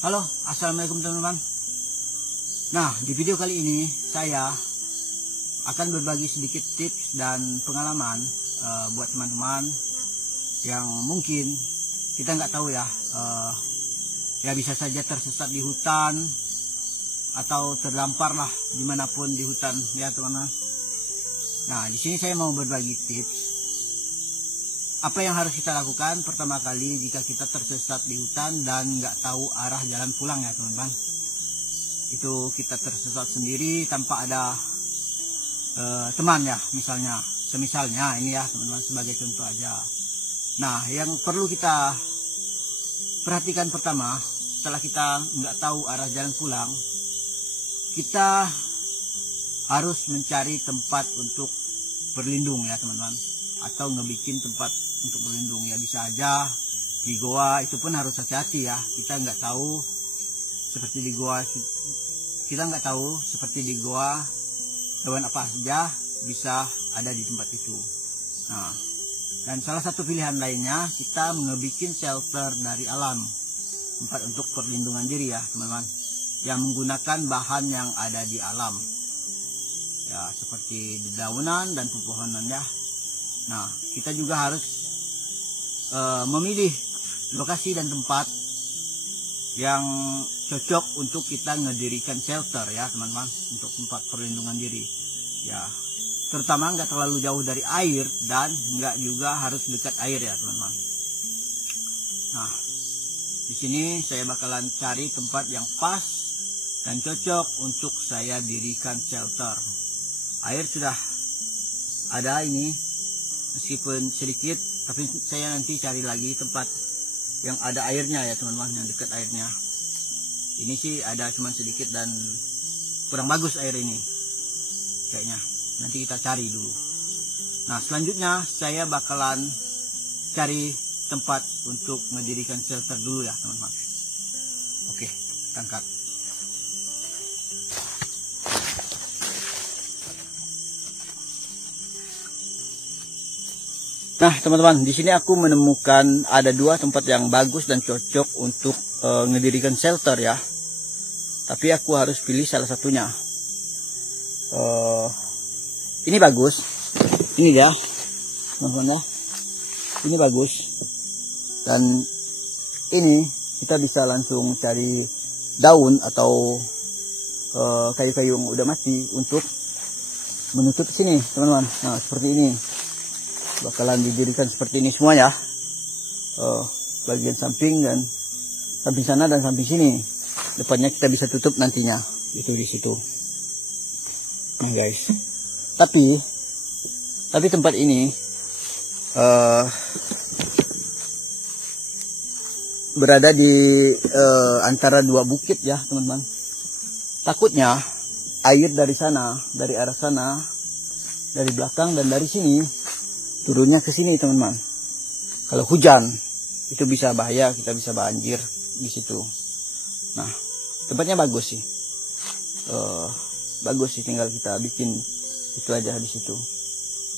Halo, assalamualaikum teman-teman. Nah, di video kali ini saya akan berbagi sedikit tips dan pengalaman buat teman-teman yang mungkin kita nggak tahu ya, ya bisa saja tersesat di hutan atau terdampar lah dimanapun di hutan ya teman-teman. Nah, di sini saya mau berbagi tips apa yang harus kita lakukan pertama kali jika kita tersesat di hutan dan nggak tahu arah jalan pulang ya teman-teman. Itu kita tersesat sendiri tanpa ada teman ya, misalnya ini ya teman-teman, sebagai contoh aja. Nah, yang perlu kita perhatikan pertama, setelah kita nggak tahu arah jalan pulang, kita harus mencari tempat untuk berlindung ya teman-teman, atau ngebikin tempat untuk berlindung ya. Bisa aja di goa, itu pun harus hati-hati ya. Kita nggak tahu seperti di goa, hewan apa saja bisa ada di tempat itu. Nah, dan salah satu pilihan lainnya, kita ngebikin shelter dari alam, tempat untuk perlindungan diri ya teman-teman, yang menggunakan bahan yang ada di alam ya, seperti dedaunan dan pepohonan ya. Nah, kita juga harus memilih lokasi dan tempat yang cocok untuk kita ngedirikan shelter ya teman-teman, untuk tempat perlindungan diri ya. Terutama nggak terlalu jauh dari air dan nggak juga harus dekat air ya teman-teman. Nah, di sini saya bakalan cari tempat yang pas dan cocok untuk saya dirikan shelter. Air sudah ada ini, meskipun sedikit, tapi saya nanti cari lagi tempat yang ada airnya ya teman-teman, yang dekat airnya. Ini sih ada cuman sedikit dan kurang bagus air ini kayaknya, nanti kita cari dulu. Nah, selanjutnya saya bakalan cari tempat untuk mendirikan shelter dulu ya teman-teman. Oke, angkat. Nah teman-teman, di sini aku menemukan ada dua tempat yang bagus dan cocok untuk ngedirikan shelter ya. Tapi aku harus pilih salah satunya. Ini bagus, ini ya teman-teman ya. Ini bagus, dan ini kita bisa langsung cari daun atau kayu-kayu yang udah mati untuk menutup sini teman-teman. Nah, seperti ini. Bakalan didirikan seperti ini semua ya, bagian samping dan samping sana dan samping sini. Depannya kita bisa tutup nantinya, itu di situ. Nah guys, tapi tempat ini berada di antara dua bukit ya teman-teman. Takutnya air dari sana, dari arah sana, dari belakang dan dari sini turunnya ke sini teman-teman. Kalau hujan itu bisa bahaya, kita bisa banjir di situ. Nah, tempatnya bagus sih, tinggal kita bikin itu aja di situ.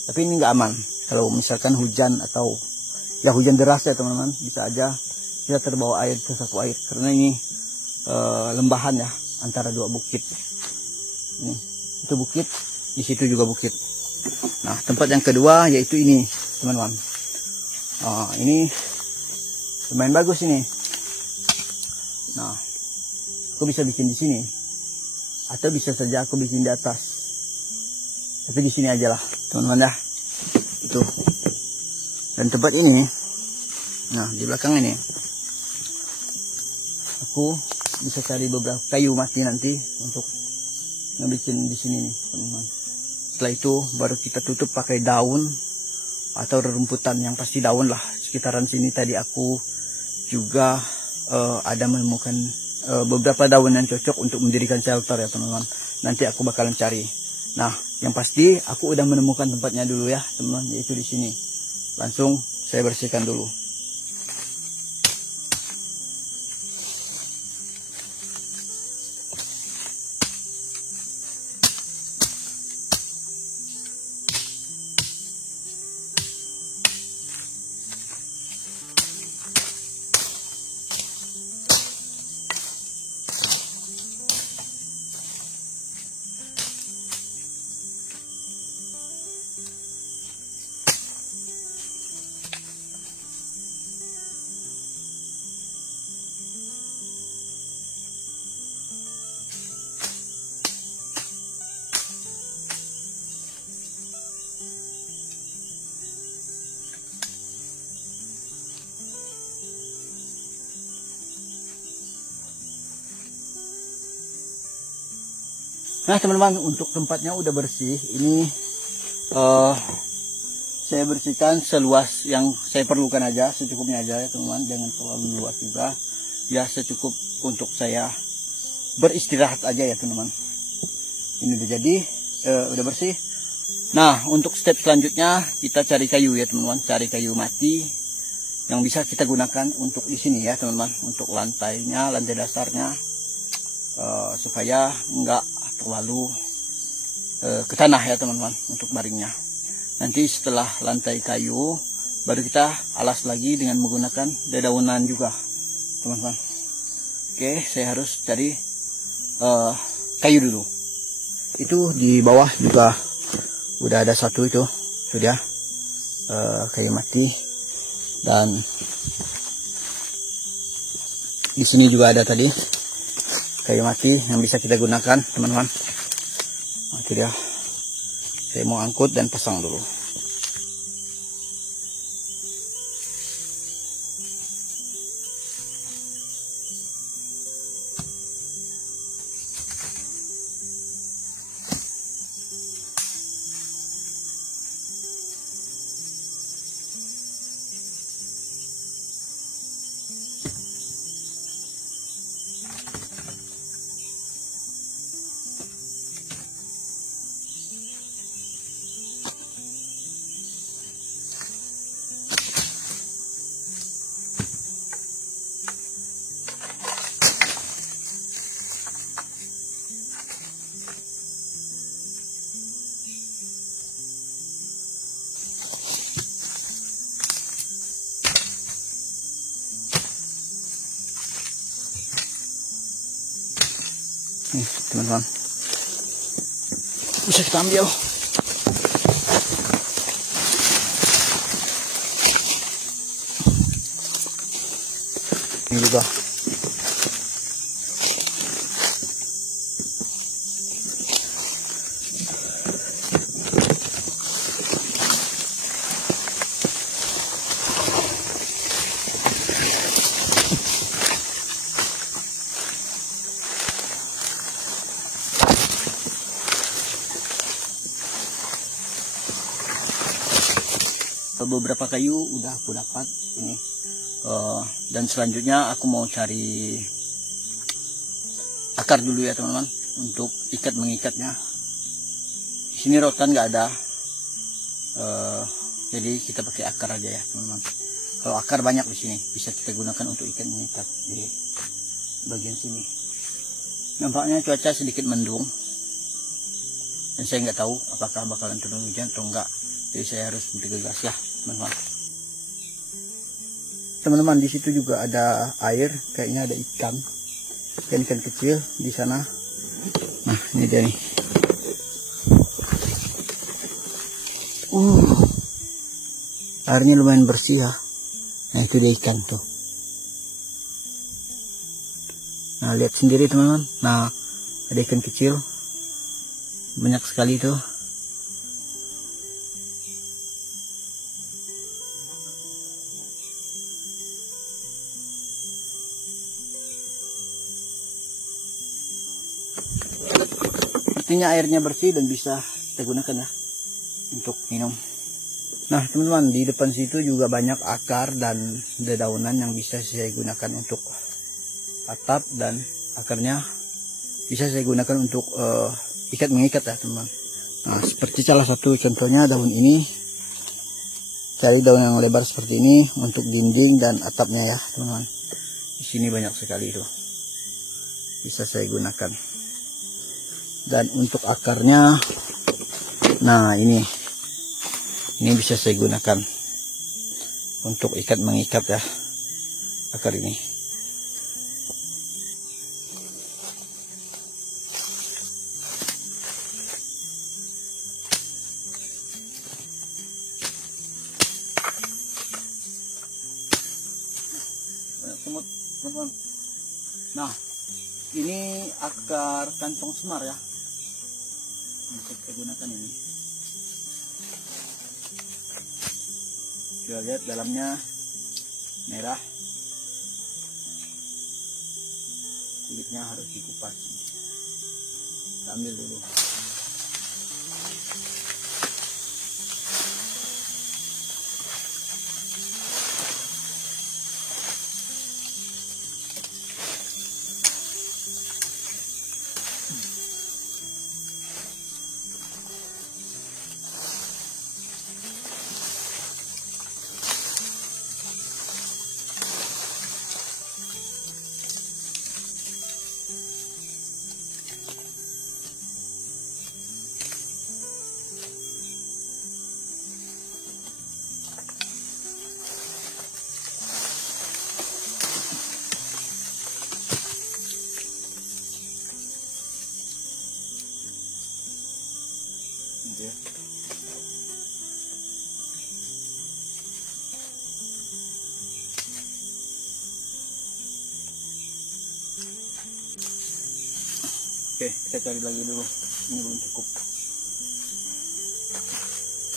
Tapi ini nggak aman kalau misalkan hujan atau ya hujan deras ya teman-teman, bisa aja kita terbawa air, tersapu air, karena ini lembahan ya antara dua bukit. Ini itu bukit, di situ juga bukit. Nah, tempat yang kedua yaitu ini teman-teman. Ini lumayan bagus ini. Nah, aku bisa bikin di sini, atau bisa saja aku bikin di atas. Tapi di sini aja lah teman-teman ya. Itu. Dan tempat ini, nah di belakang ini, aku bisa cari beberapa kayu mati nanti untuk ngebikin di sini nih teman-teman. Setelah itu baru kita tutup pakai daun atau rerumputan, yang pasti daun lah. Sekitaran sini tadi aku juga ada menemukan beberapa daun yang cocok untuk mendirikan shelter ya teman-teman. Nanti aku bakalan cari. Nah, yang pasti aku udah menemukan tempatnya dulu ya teman-teman, yaitu di sini. Langsung saya bersihkan dulu. Nah teman-teman, untuk tempatnya udah bersih. Ini saya bersihkan seluas yang saya perlukan aja, secukupnya aja ya teman-teman, jangan terlalu luas juga. Ya secukup untuk saya beristirahat aja ya teman-teman. Ini udah jadi, udah bersih. Nah untuk step selanjutnya kita cari kayu ya teman-teman, cari kayu mati yang bisa kita gunakan untuk di sini ya teman-teman, untuk lantainya, lantai dasarnya, supaya enggak terlalu ke tanah ya teman-teman untuk baringnya. Nanti setelah lantai kayu baru kita alas lagi dengan menggunakan dedaunan juga teman-teman. Oke, saya harus cari kayu dulu. Itu di bawah juga udah ada satu itu dia, kayu mati, dan di sini juga ada tadi kayu mati yang bisa kita gunakan teman-teman. Nah, itu dia, saya mau angkut dan pasang dulu. Nih teman-teman, bisa kita ambil. Ini juga. Beberapa kayu udah aku dapat ini, dan selanjutnya aku mau cari akar dulu ya teman-teman untuk mengikatnya. Di sini rotan nggak ada, jadi kita pakai akar aja ya teman-teman. Kalau akar banyak di sini bisa kita gunakan untuk mengikat di bagian sini. Nampaknya cuaca sedikit mendung dan saya nggak tahu apakah bakalan turun hujan atau enggak, jadi saya harus bergegas ya teman-teman. Teman-teman, di situ juga ada air, kayaknya ada ikan kecil di sana. Nah ini dia nih. Airnya lumayan bersih ya. Nah itu dia ikan tuh. Nah lihat sendiri teman-teman. Nah ada ikan kecil banyak sekali tuh. Artinya airnya bersih dan bisa kita gunakan ya untuk minum. Nah teman-teman, di depan situ juga banyak akar dan dedaunan yang bisa saya gunakan untuk atap, dan akarnya bisa saya gunakan untuk mengikat ya teman-teman. Nah seperti salah satu contohnya daun ini, cari daun yang lebar seperti ini untuk dinding dan atapnya ya teman-teman. Di sini banyak sekali itu bisa saya gunakan. Dan untuk akarnya, nah ini bisa saya gunakan untuk mengikat ya, akar ini. semut, teman-teman. Nah, ini akar kantong semar ya, bisa kita gunakan ini. Kita lihat dalamnya merah, kulitnya harus dikupas. Kita ambil dulu. Gitu ya. Oke, kita cari lagi dulu. Ini belum cukup.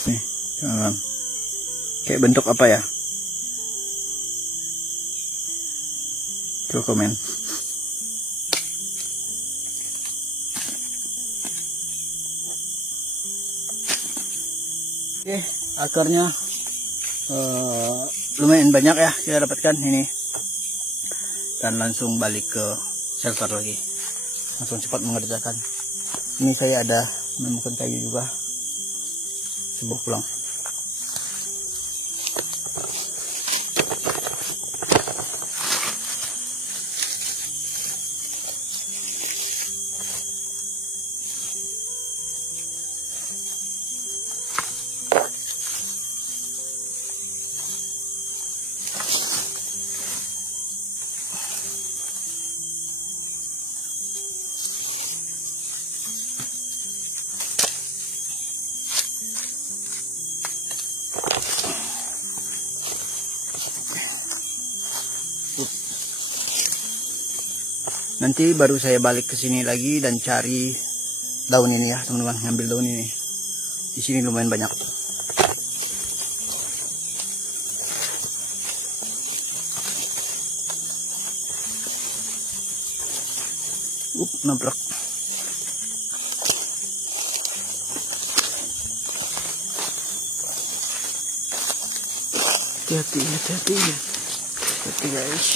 Nih, teman-teman. Kayak bentuk apa ya? Coba komen. Oke, akarnya lumayan banyak ya kita dapatkan ini. Dan langsung balik ke shelter lagi. Langsung cepat mengerjakan. Ini saya ada menemukan kayu juga. Coba pulang. Nanti baru saya balik ke sini lagi dan cari daun ini ya, teman-teman. Ngambil daun ini. Di sini lumayan banyak. Nabrak. Hati-hati, hati-hati. Hati guys.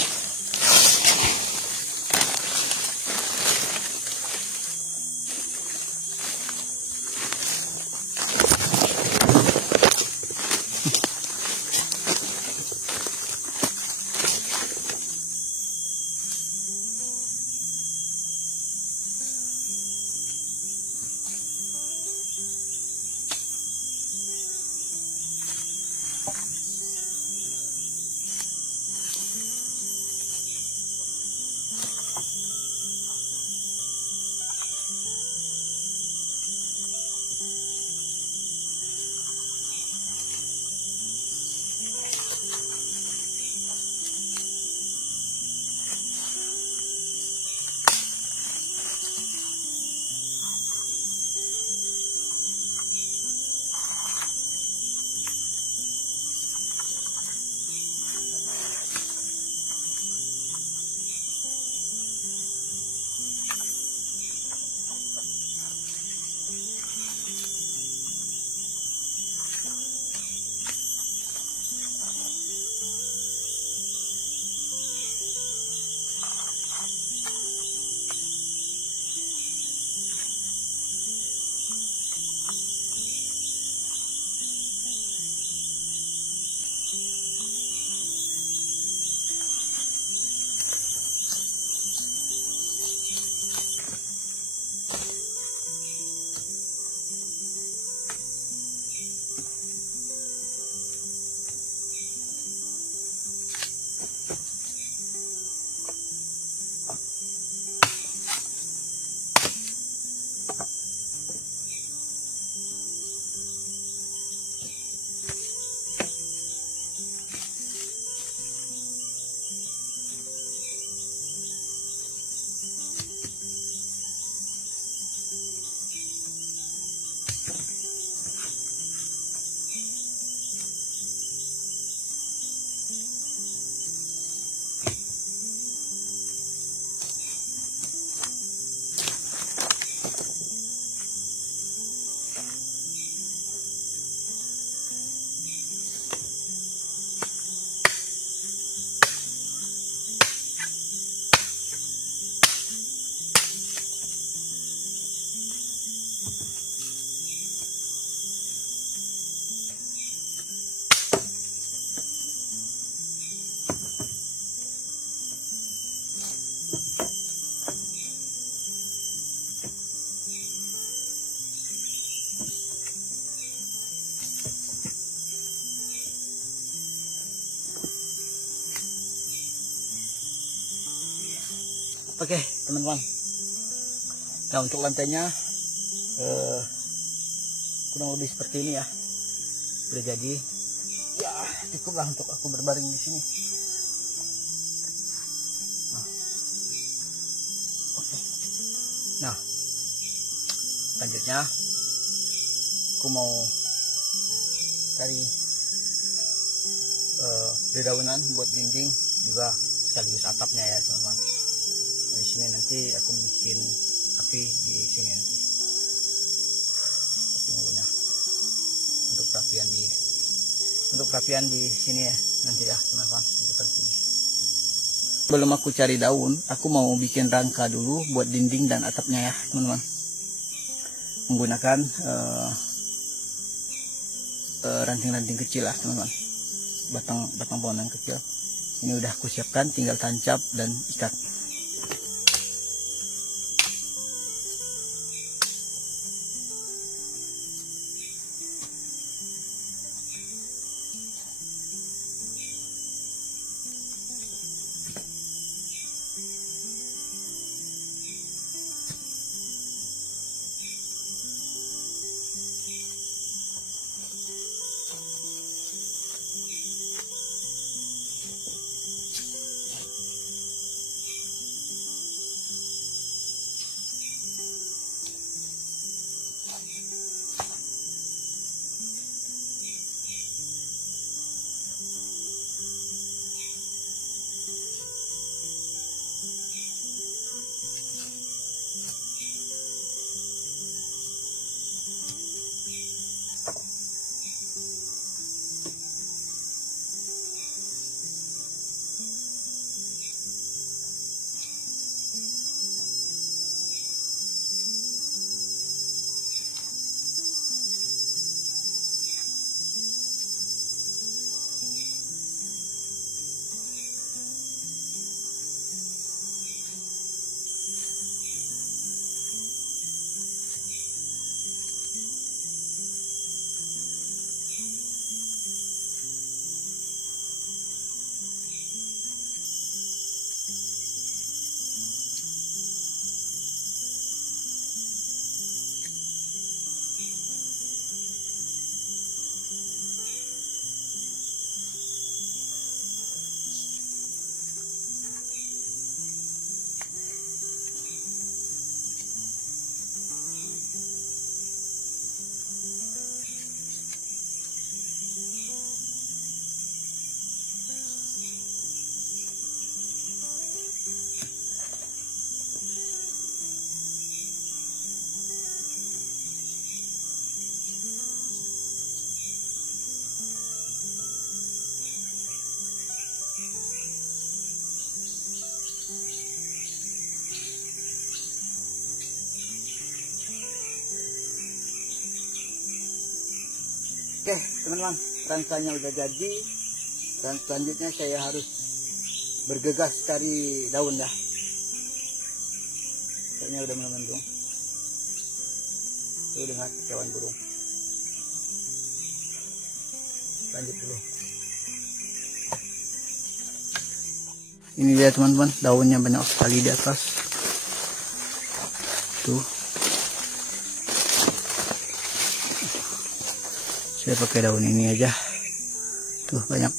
Oke teman-teman, nah untuk lantainya kurang lebih seperti ini ya, udah jadi ya, cukuplah untuk aku berbaring di sini. Nah, selanjutnya aku mau cari dedaunan buat dinding juga sekaligus atapnya ya teman-teman. Di sini nanti aku bikin api di sini nanti, api unggunnya untuk perapian di sini ya nanti ya teman-teman. Belum aku cari daun, aku mau bikin rangka dulu buat dinding dan atapnya ya teman-teman, menggunakan ranting-ranting kecil lah teman-teman, batang pohon yang kecil. Ini udah aku siapkan, tinggal tancap dan ikat. Oke teman-teman, rangkanya udah jadi dan selanjutnya saya harus bergegas cari daun ya. Kayaknya udah mulai mendung. Tuh dengar hewan burung. Lanjut dulu. Ini dia teman-teman, daunnya banyak sekali di atas. Tuh. Saya pakai daun ini aja. Tuh banyak.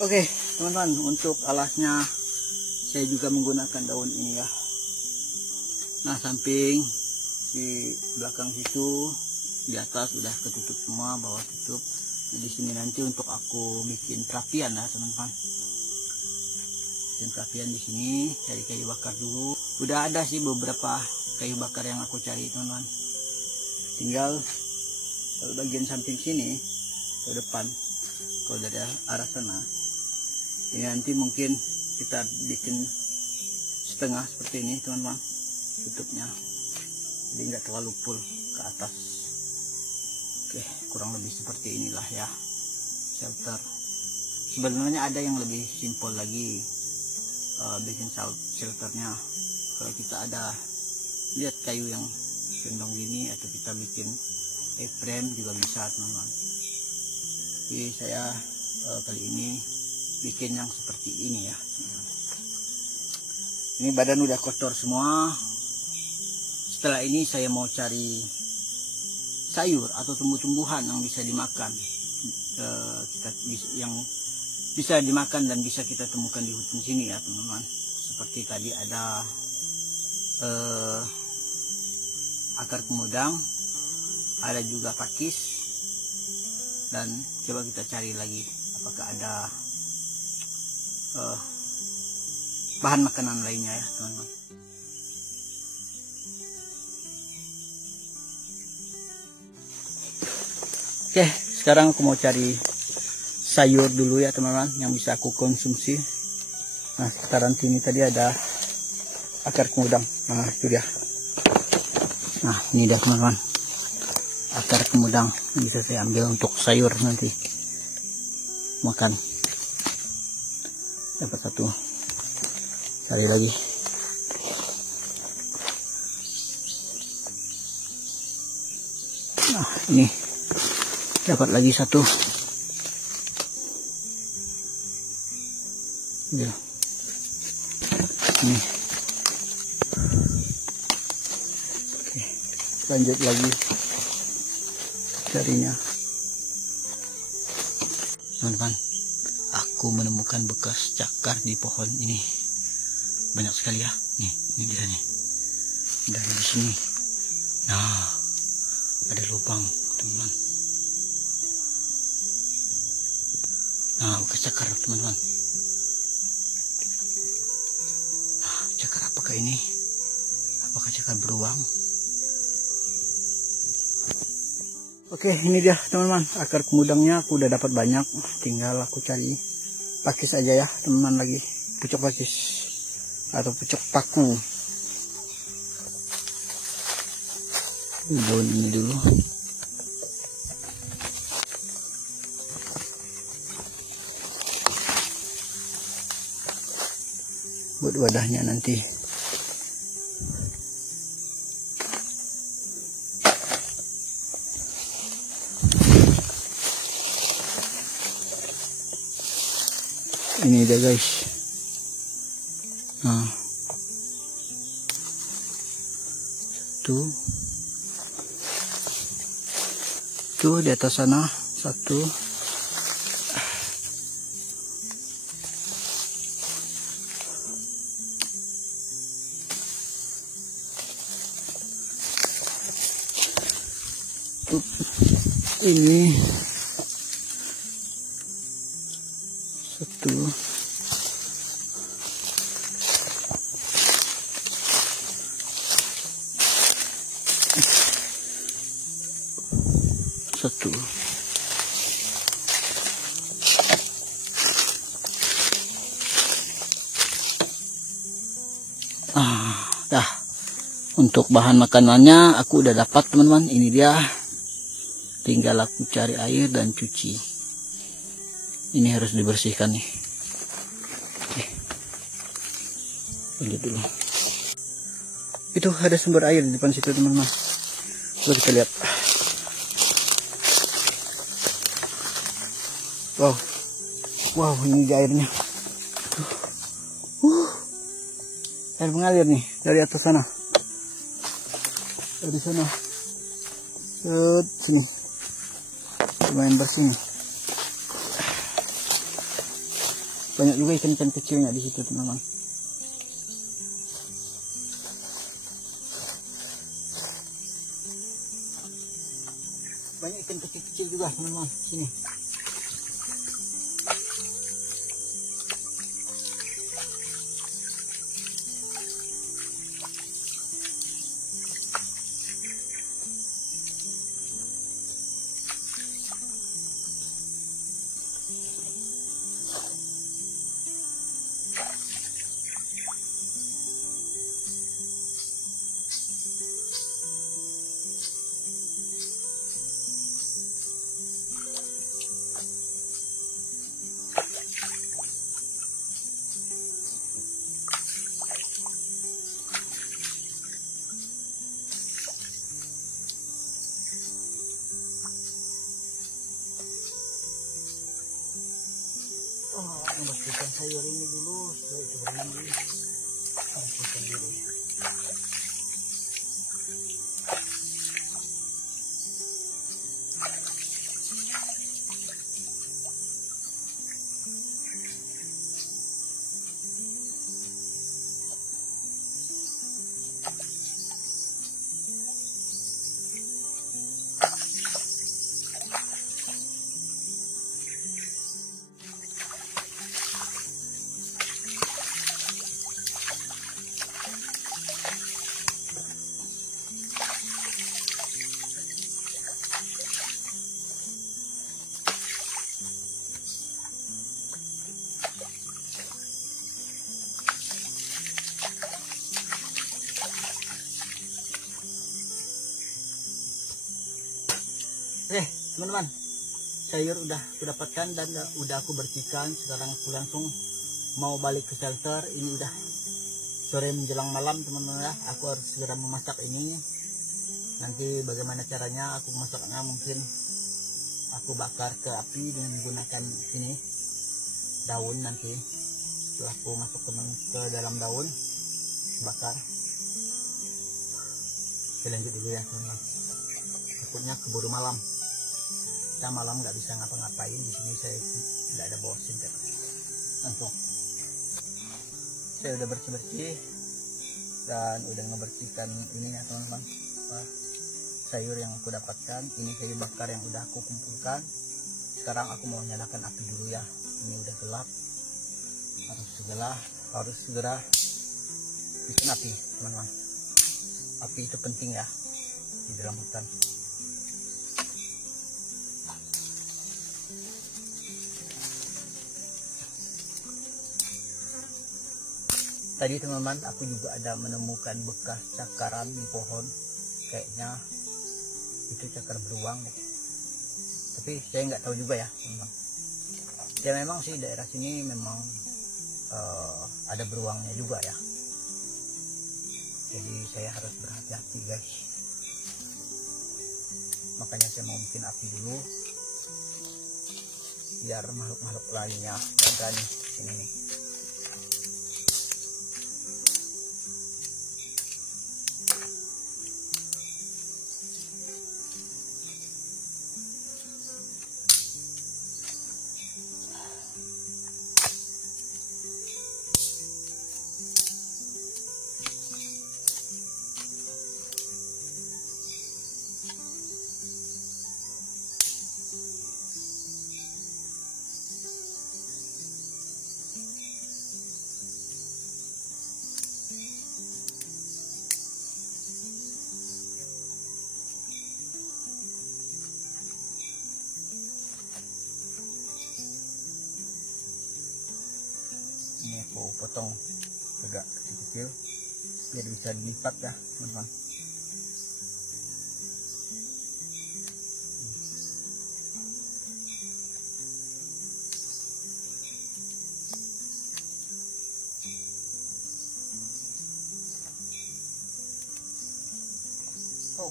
Oke, teman-teman, untuk alasnya saya juga menggunakan daun ini ya. Nah, samping di belakang situ, di atas udah ketutup semua, bawah tutup. Nah, di sini nanti untuk aku bikin perapian ya, teman-teman. Bikin perapian di sini, cari kayu bakar dulu. Udah ada sih beberapa kayu bakar yang aku cari, teman-teman. Tinggal kalau bagian samping sini ke depan, kalau dari arah sana, ini nanti mungkin kita bikin setengah seperti ini, teman-teman, tutupnya, jadi nggak terlalu full ke atas. Oke, kurang lebih seperti inilah ya shelter. Sebenarnya ada yang lebih simpel lagi bikin shelternya. Kalau kita ada lihat kayu yang gendong gini, atau kita bikin frame juga bisa, teman-teman. Jadi saya kali ini bikin yang seperti ini ya. Ini badan udah kotor semua. Setelah ini saya mau cari sayur atau tumbuh-tumbuhan yang bisa dimakan, yang bisa dimakan dan bisa kita temukan di hutan sini ya, teman-teman. Seperti tadi ada akar kemudang, ada juga pakis, dan coba kita cari lagi apakah ada bahan makanan lainnya ya teman-teman. Oke, sekarang aku mau cari sayur dulu ya teman-teman yang bisa aku konsumsi. Nah, sekitaran sini tadi ada akar kemudang. Nah, itu dia. Nah, ini dia teman-teman. Akar kemudang bisa saya ambil untuk sayur nanti makan. Dapat satu. Cari lagi. Nah, ini dapat lagi satu. Ya. Ini. Oke, lanjut lagi carinya. Teman-teman, aku menemukan bekas cakar di pohon ini. Banyak sekali ya. Nih, ini dia nih. Dari di sini. Nah, ada lubang, teman-teman. Nah, bekas cakar, teman-teman. Nah, cakar apakah ini? Apakah cakar beruang? Oke, ini dia teman-teman. Akar kemudangnya aku udah dapat banyak. Tinggal aku cari pakis aja ya, teman-teman, lagi. Pucuk pakis. Atau pucuk paku. Daun ini dulu. Buat wadahnya nanti. Ini dia guys. Nah, tuh di atas sana satu. Ini satu. Satu. Dah. Untuk bahan makanannya aku udah dapat teman-teman. Ini dia. Tinggal aku cari air dan cuci. Ini harus dibersihkan nih. Oke. Lanjut dulu. Itu ada sumber air di depan situ teman-teman. Coba kita lihat. Wow. Wow, ini dia airnya. Air mengalir nih dari atas sana. Dari sana. Sini. Lumayan bersih nih. Banyak juga ikan-ikan kecilnya di situ teman-teman. Banyak ikan kecil-kecil juga teman-teman. Sini. Membersihkan sayur ini dulu supaya itu bersih. Bersihkan diri. teman-teman, sayur udah aku dapatkan dan udah aku bersihkan. Sekarang aku langsung mau balik ke shelter. Ini udah sore menjelang malam teman-teman ya. Aku harus segera memasak ini. Nanti bagaimana caranya aku masaknya, mungkin aku bakar ke api dengan menggunakan ini daun. Nanti setelah aku masuk ke dalam daun bakar. Kita lanjut dulu ya teman-teman, takutnya keburu malam. Kita malam nggak bisa ngapa-ngapain di sini. Saya tidak ada bosin kan. Langsung saya udah bersih dan udah ngebersihkan ini ya teman-teman, sayur yang aku dapatkan. Ini sayur bakar yang udah aku kumpulkan. Sekarang aku mau nyalakan api dulu ya. Ini udah gelap, harus segera bikin api teman-teman. Api itu penting ya di dalam hutan. Tadi teman-teman aku juga ada menemukan bekas cakaran di pohon. Kayaknya itu cakar beruang, tapi saya nggak tahu juga ya teman-teman. Ya memang sih daerah sini memang ada beruangnya juga ya. Jadi saya harus berhati-hati guys. Makanya saya mau bikin api dulu biar makhluk-makhluk lainnya nggak berani ini nih. Ini aku potong agak kecil-kecil biar bisa dilipat ya teman-teman. Oh.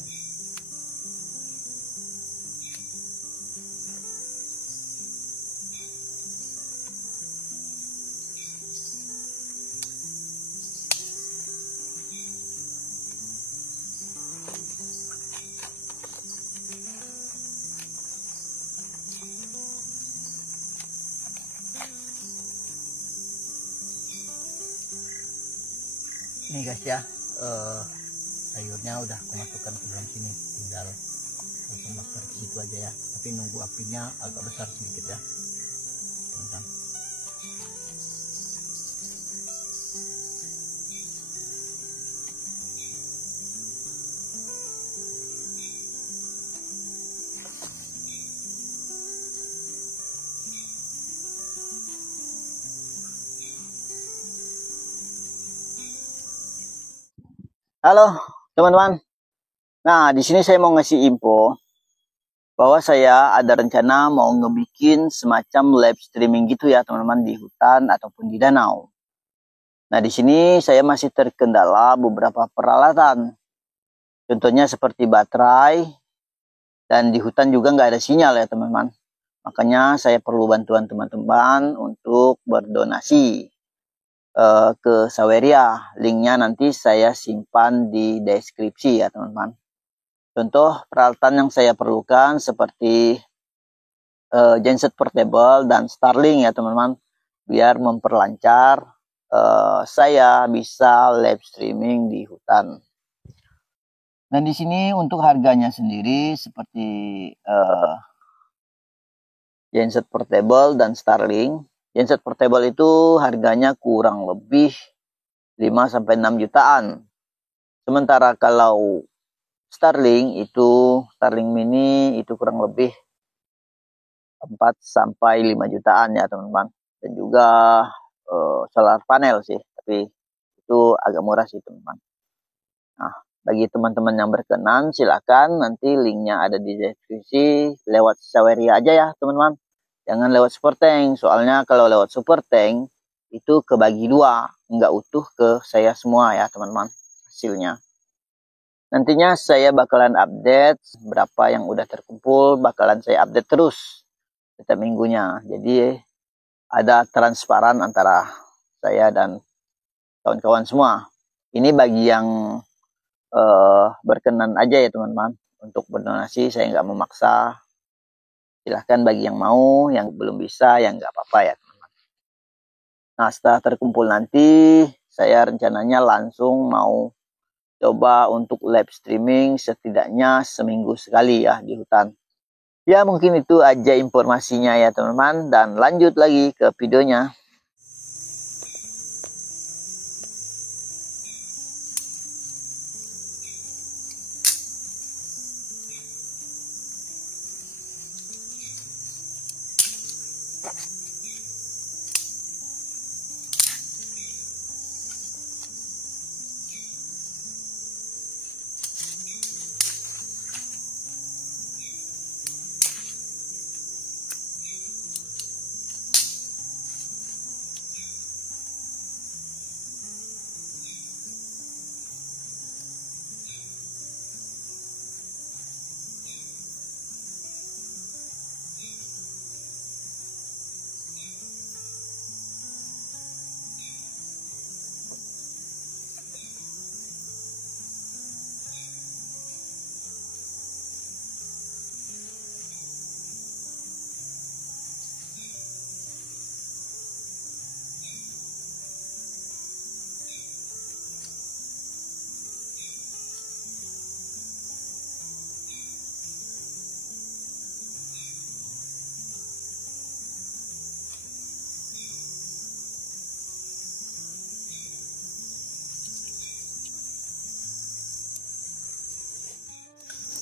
Ini guys ya, sayurnya udah aku masukkan ke dalam sini, tinggal langsung bakar di situ aja ya. Tapi nunggu apinya agak besar sedikit ya teman-teman. Halo teman-teman. Nah, di sini saya mau ngasih info bahwa saya ada rencana mau ngebikin semacam live streaming gitu ya teman-teman, di hutan ataupun di danau. Nah, di sini saya masih terkendala beberapa peralatan. Contohnya seperti baterai, dan di hutan juga nggak ada sinyal ya teman-teman. Makanya saya perlu bantuan teman-teman untuk berdonasi ke Saweria. Linknya nanti saya simpan di deskripsi ya teman-teman. Contoh peralatan yang saya perlukan seperti genset portable dan Starlink ya teman-teman, biar memperlancar saya bisa live streaming di hutan. Dan di sini untuk harganya sendiri seperti genset portable dan Starlink. Genset portable itu harganya kurang lebih 5-6 jutaan. Sementara kalau Starlink mini itu kurang lebih 4-5 jutaan ya teman-teman. Dan juga solar panel sih, tapi itu agak murah sih teman-teman. Nah, Bagi teman-teman yang berkenan, silakan nanti linknya ada di deskripsi, lewat Saweria aja ya teman-teman. Jangan lewat Super Tank, soalnya kalau lewat Super Tank itu kebagi dua, nggak utuh ke saya semua ya teman-teman hasilnya. Nantinya saya bakalan update berapa yang udah terkumpul, bakalan saya update terus setiap minggunya. Jadi ada transparan antara saya dan kawan-kawan semua. Ini bagi yang berkenan aja ya teman-teman untuk berdonasi, saya nggak memaksa. Silahkan bagi yang mau, yang belum bisa, yang nggak apa-apa ya teman-teman. Nah setelah terkumpul nanti, saya rencananya langsung mau coba untuk live streaming setidaknya seminggu sekali ya di hutan. Ya mungkin itu aja informasinya ya teman-teman, dan lanjut lagi ke videonya.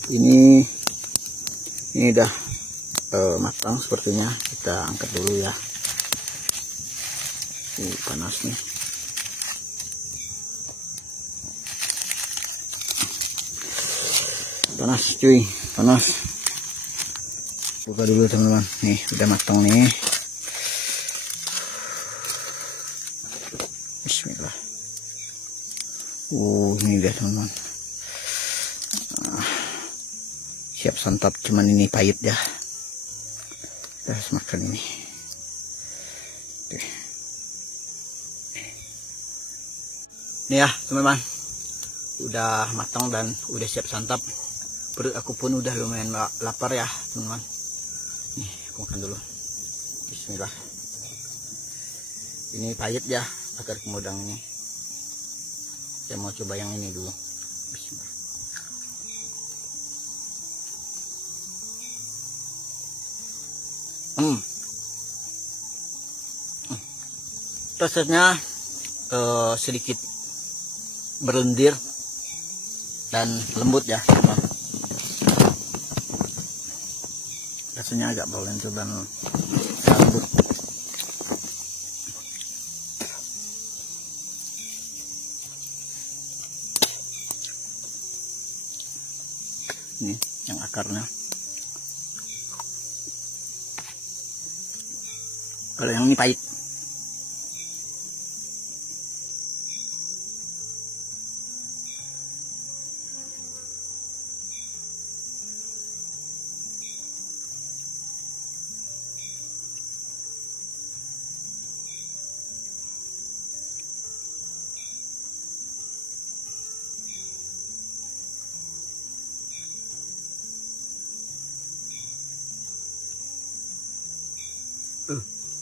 Ini udah matang sepertinya. Kita angkat dulu ya. Ini panas nih. Panas cuy, panas. Buka dulu teman-teman. Nih udah matang nih. Bismillah. Ini dia teman-teman. Siap santap, cuman ini pahit ya. Kita harus makan ini. Oke. Nih ya teman-teman, udah matang dan udah siap santap. Perut aku pun udah lumayan lapar ya teman-teman. Nih aku makan dulu. Bismillah. Ini pahit ya akar kemudang ini. Saya mau coba yang ini dulu. Bismillah. Rasanya sedikit berlendir dan lembut ya teman. Rasanya agak berlendir dan lembut. Ini yang akarnya. Kalau yang ini pahit.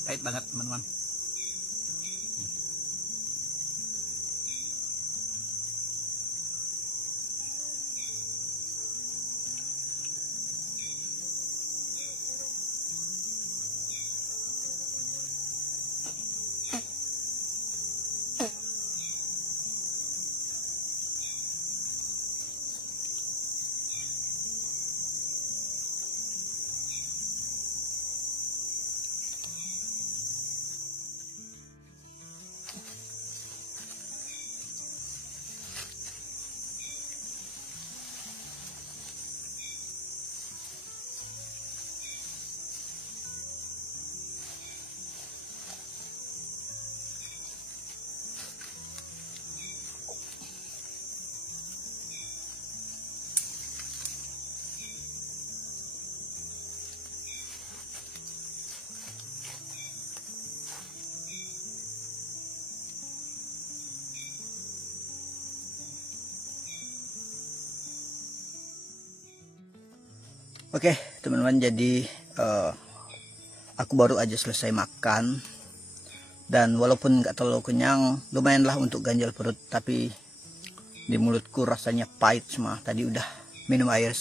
Pahit banget teman-teman. Oke teman-teman, jadi aku baru aja selesai makan, dan walaupun nggak terlalu kenyang, lumayanlah untuk ganjal perut, tapi di mulutku rasanya pahit semua. Tadi udah minum air,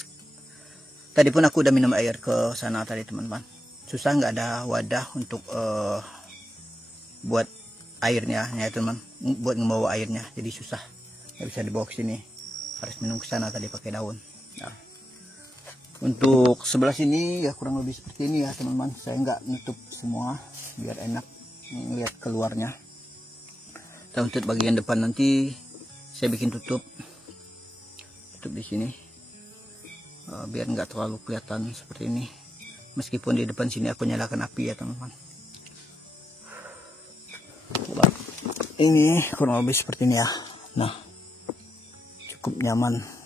tadi pun aku udah minum air ke sana tadi teman-teman. Susah, nggak ada wadah untuk buat airnya ya teman, buat ngebawa airnya, jadi susah, nggak bisa dibawa ke sini, harus minum ke sana tadi pakai daun. Nah, untuk sebelah sini ya kurang lebih seperti ini ya teman-teman. Saya nggak nutup semua biar enak ngelihat keluarnya. Dan untuk bagian depan nanti saya bikin tutup di sini, biar nggak terlalu kelihatan seperti ini. Meskipun di depan sini aku nyalakan api ya teman-teman. Ini kurang lebih seperti ini ya. Nah, cukup nyaman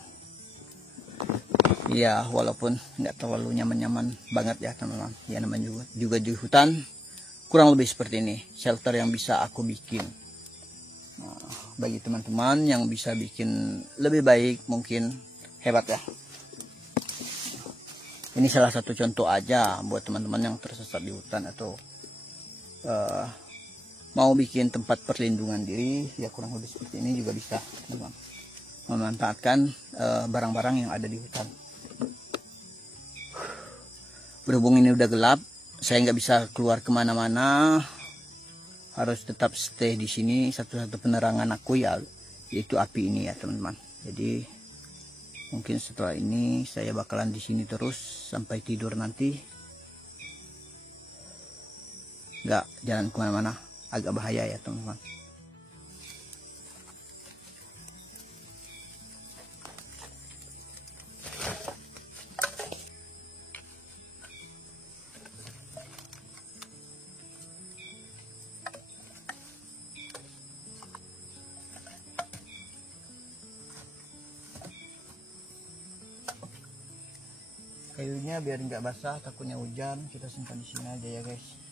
ya, walaupun nggak terlalu nyaman-nyaman banget ya teman-teman. Ya namanya juga di hutan, kurang lebih seperti ini shelter yang bisa aku bikin. Nah, bagi teman-teman yang bisa bikin lebih baik mungkin hebat ya. Ini salah satu contoh aja buat teman-teman yang tersesat di hutan atau mau bikin tempat perlindungan diri ya, kurang lebih seperti ini juga bisa teman-teman, memanfaatkan barang-barang yang ada di hutan. Berhubung ini udah gelap, saya nggak bisa keluar kemana-mana, harus tetap stay di sini. Satu-satu penerangan aku ya yaitu api ini ya teman-teman. Jadi mungkin setelah ini saya bakalan di sini terus sampai tidur nanti, nggak jalan kemana-mana, agak bahaya ya teman-teman. Kayunya biar nggak basah, takutnya hujan, kita simpan di sini aja ya guys.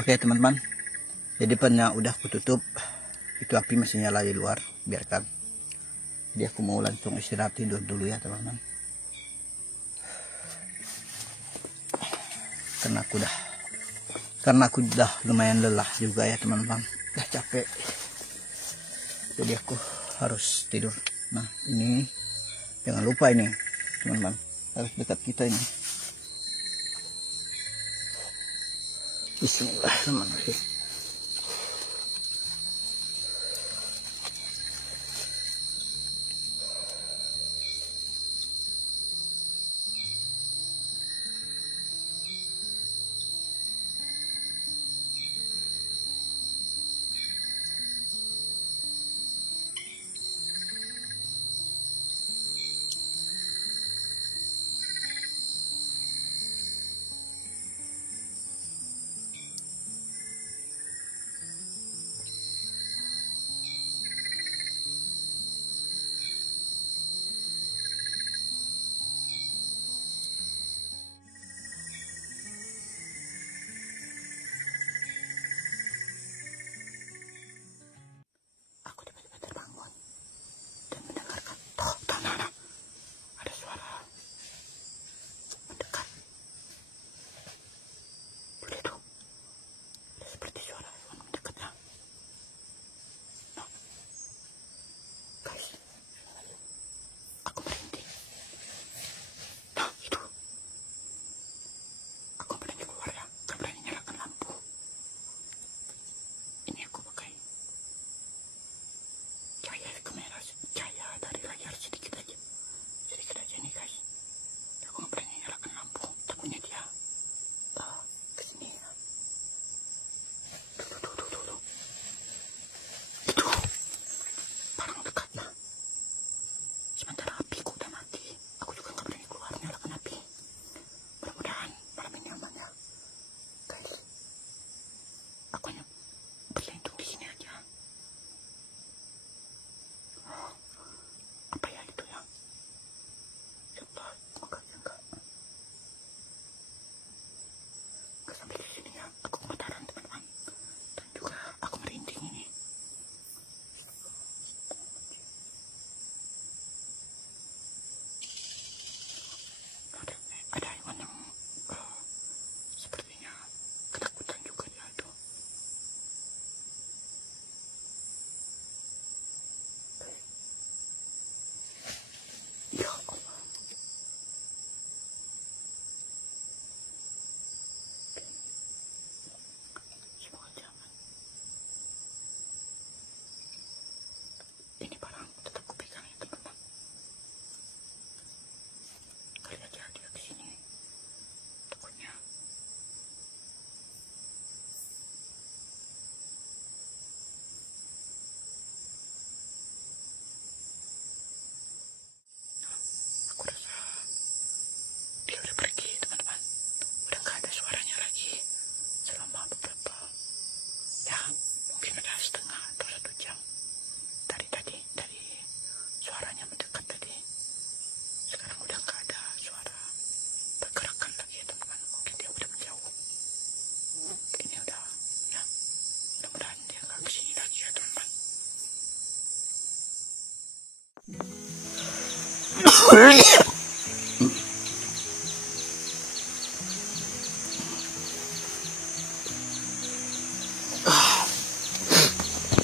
Oke teman-teman, jadi depannya udah aku tutup, itu api masih nyala di luar, biarkan. Jadi aku mau langsung istirahat tidur dulu ya teman-teman, karena aku udah lumayan lelah juga ya teman-teman, udah capek, jadi aku harus tidur. Nah ini jangan lupa ini teman-teman, harus dekat kita ini. Bismillahirrahmanirrahim.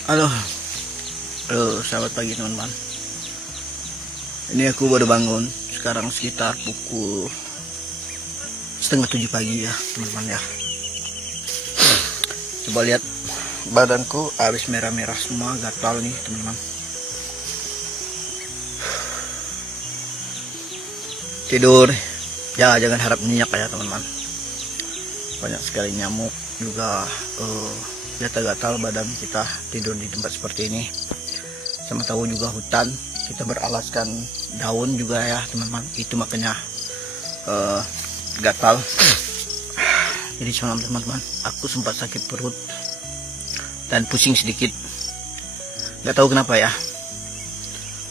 Halo, selamat pagi teman-teman. Ini aku baru bangun. Sekarang sekitar pukul 6:30 pagi ya teman-teman ya. Coba lihat badanku habis merah-merah semua, gatal nih teman-teman. Tidur ya, jangan harap nyenyak ya teman-teman. Banyak sekali nyamuk juga, gatal-gatal badan kita tidur di tempat seperti ini. Sama tahu juga hutan, kita beralaskan daun juga ya teman-teman, itu makanya gatal. Jadi semalam teman-teman aku sempat sakit perut dan pusing sedikit, nggak tahu kenapa ya,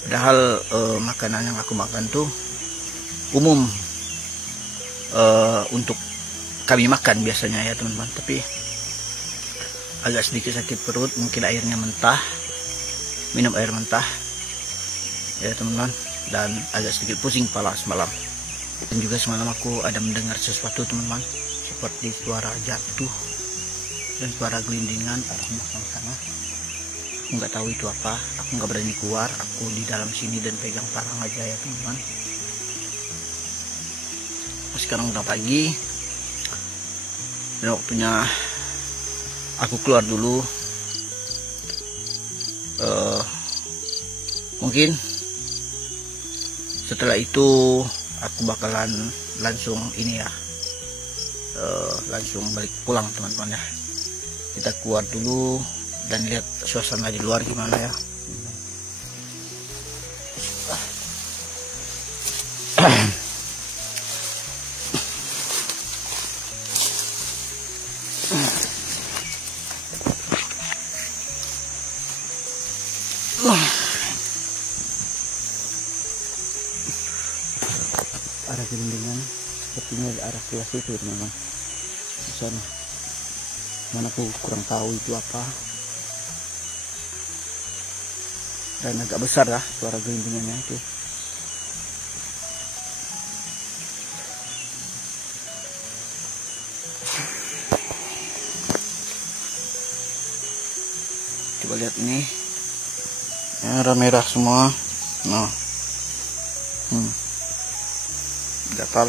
padahal makanan yang aku makan tuh umum untuk kami makan biasanya ya teman-teman, tapi agak sedikit sakit perut, mungkin airnya mentah, minum air mentah ya teman-teman, dan agak sedikit pusing kepala semalam. Dan juga semalam aku ada mendengar sesuatu teman-teman, seperti suara jatuh dan suara gelindingan arah belakang sana. Aku nggak tahu itu apa, aku nggak berani keluar, aku di dalam sini dan pegang parang aja ya teman-teman. Sekarang udah pagi dan waktunya aku keluar dulu. Mungkin setelah itu aku bakalan langsung ini ya, langsung balik pulang teman-teman ya. Kita keluar dulu dan lihat suasana di luar gimana ya. Arah gelindingan sepertinya di arah kelas itu teman-teman, di sana. Mana aku kurang tahu itu apa, dan agak besar lah suara gelindingannya itu. Coba lihat ini, merah-merah semua. Nah, gatal.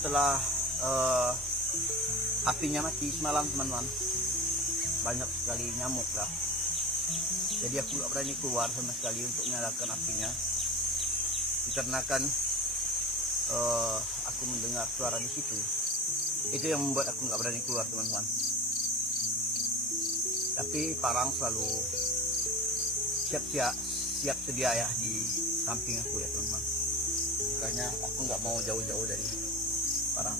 Setelah apinya mati semalam teman-teman, banyak sekali nyamuk lah. Jadi aku gak berani keluar sama sekali untuk menyalakan apinya, dikarenakan aku mendengar suara di situ. Itu yang membuat aku gak berani keluar teman-teman. Tapi parang selalu siap sedia ya di samping aku ya teman-teman. Makanya aku nggak mau jauh-jauh dari parang.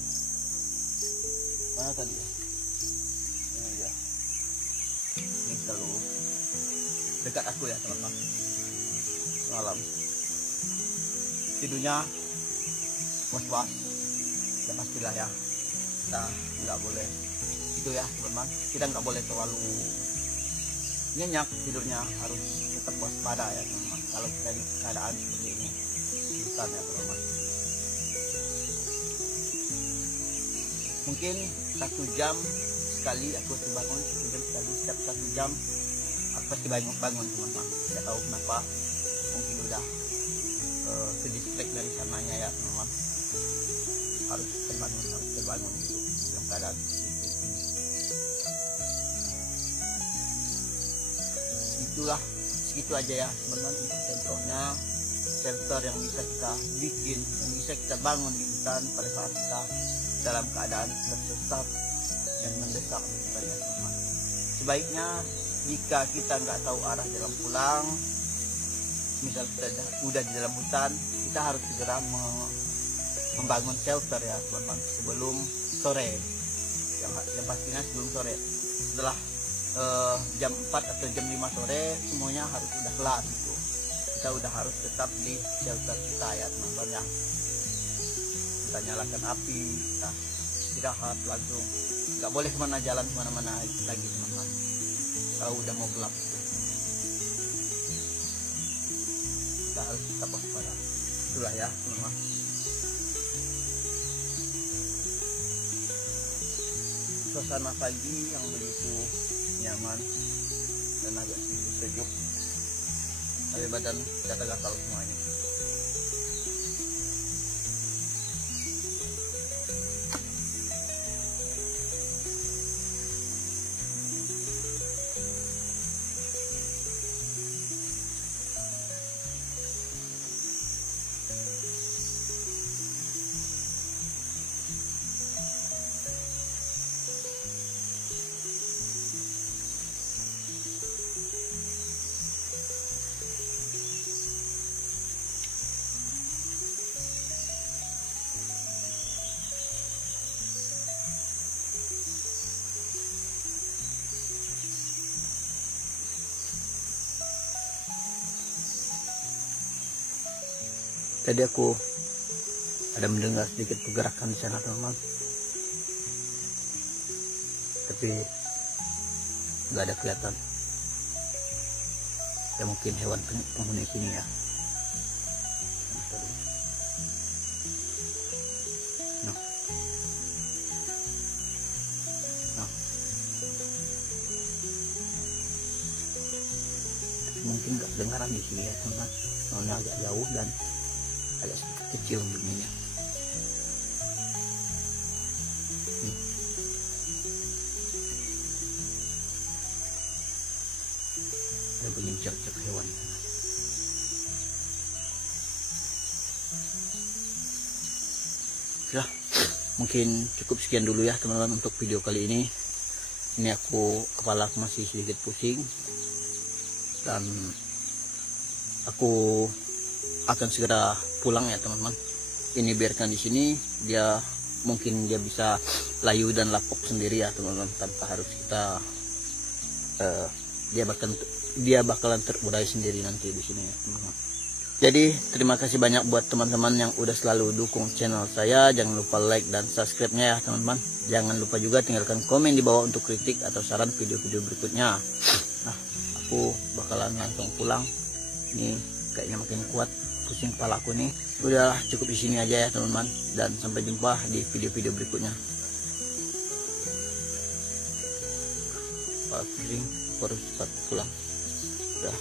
Mana tadi ya? Ini dia. Ini selalu dekat aku ya teman-teman. Malam tidurnya was-was, ya pastilah ya. Kita nggak boleh itu ya teman-teman. Kita nggak boleh terlalu nyenyak tidurnya, harus tetap waspada ya teman-teman. Kalau kita di keadaan seperti ini, hutan ya teman-teman. Mungkin 1 jam sekali aku bangun, 1 jam sekali, setiap 1 jam aku pasti bangun teman-teman. Tidak tahu kenapa, mungkin udah ke distract dari sananya ya teman-teman. Harus terbangun gitu dalam keadaan itulah. Segitu aja ya teman-teman untuk contohnya shelter yang bisa kita bikin, yang bisa kita bangun di hutan pada saat kita dalam keadaan tersesat dan mendesak misalnya teman. Sebaiknya jika kita nggak tahu arah jalan pulang, misal kita udah di dalam hutan, kita harus segera membangun shelter ya teman-teman sebelum sore. Yang pastinya sebelum sore. Setelah jam 4 atau jam 5 sore semuanya harus udah kelar gitu. Kita udah harus tetap di shelter kita ya teman-teman ya. Kita nyalakan api, kita istirahat langsung. Nggak boleh kemana-mana lagi teman-teman. Kalau udah mau gelap gitu. Kita harus tetap waspada. Itulah ya teman-teman. Suasana pagi yang begitu nyaman dan agak sedikit sejuk, tapi badan gatal-gatal semuanya. Tadi aku ada mendengar sedikit pergerakan di sana teman-teman, tapi nggak ada kelihatan. Ya mungkin hewan penghuni sini ya. Nah. Mungkin nggak kedengaran di sini ya teman-teman, soalnya agak jauh dan agak sedikit kecil bunyinya. Ada bunyi cek-cek hewan. Ya, mungkin cukup sekian dulu ya teman-teman untuk video kali ini. Ini kepala aku masih sedikit pusing dan aku akan segera pulang ya teman-teman. Ini biarkan di sini, mungkin dia bisa layu dan lapok sendiri ya teman-teman, tanpa harus kita dia bakalan terurai sendiri nanti di sini ya teman-teman. Jadi terima kasih banyak buat teman-teman yang udah selalu dukung channel saya. Jangan lupa like dan subscribe-nya ya teman-teman. Jangan lupa juga tinggalkan komen di bawah untuk kritik atau saran video-video berikutnya. Nah, aku bakalan langsung pulang. Ini kayaknya makin kuat pusing kepala aku nih. Udah cukup di sini aja ya teman-teman, dan sampai jumpa di video-video berikutnya. Kering, harus cepat pulang. Udah.